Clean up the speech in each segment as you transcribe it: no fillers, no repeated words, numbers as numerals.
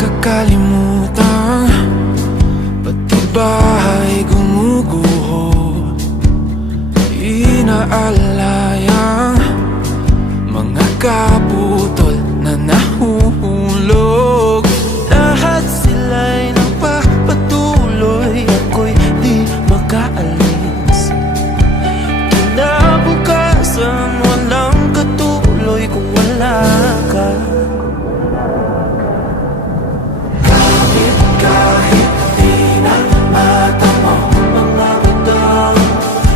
nakakalimutan, pati bahay gumuguho. Inaalayang mga kaputol na nahuhulog. Lahat sila'y nagpapatuloy, ako'y di makaalis. Kinabukasan walang katuloy kung wala ka. Kahit di na mata mo mga bitang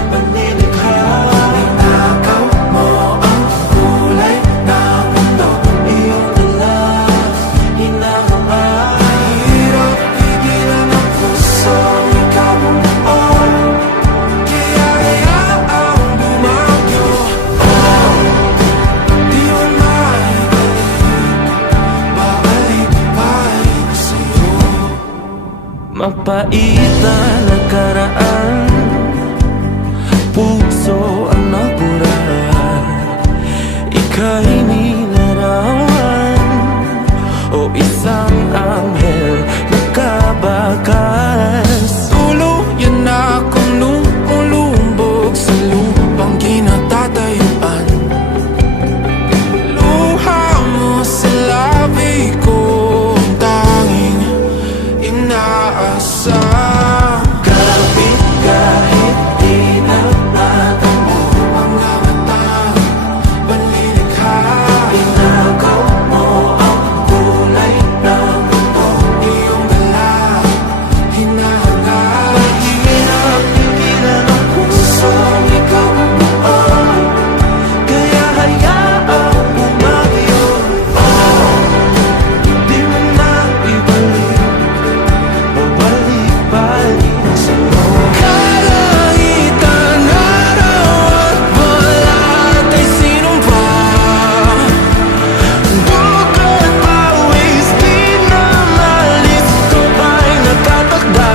panilikha, inakaw mo ang kulay ng mundo, iyong dala, hinahanga. Hirap pigilan ang pusong ikabuo, kaya hayaang bumagyo. Di mo maibalik, babalik-balik sa'yo. Mapait na nakaraan, puso ang nabura, ika'y nilarawan o isang anghel na kabakas. Tuluyan na akong lumulumbog sa lupang kinatatayuan. Luha mo sa labi ko, ang tanging inaasam. Kapit kahit di na mata mo mga matang panlilikha, inagaw mo ang kulay ng mundo, iyong dala, hinahanga. Mahirap pigilan ang pusong ikaw buo, kaya hayaang bumagyo. Di mo maibalik, babalik-balik sa'yo. Kahit ang araw at balat ay sinumpa, bukod pawis di na malis ko ay natatakda.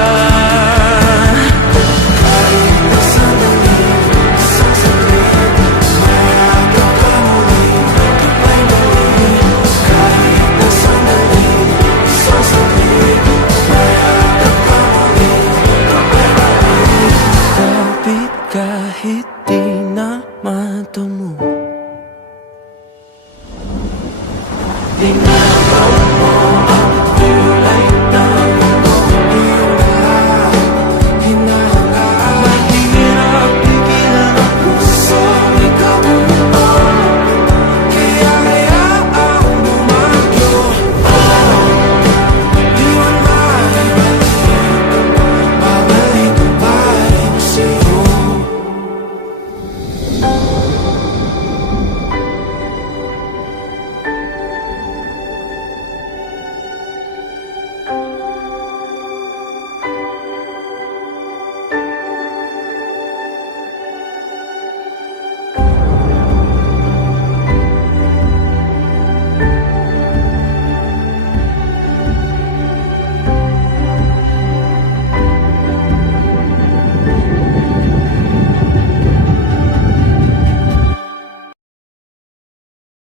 Kahit na sandali, isang saglit, mayagap ka muli, ika'y balik. Kahit na sandali, isang saglit, mayagap ka muli, ika'y balik. Kapit kahit di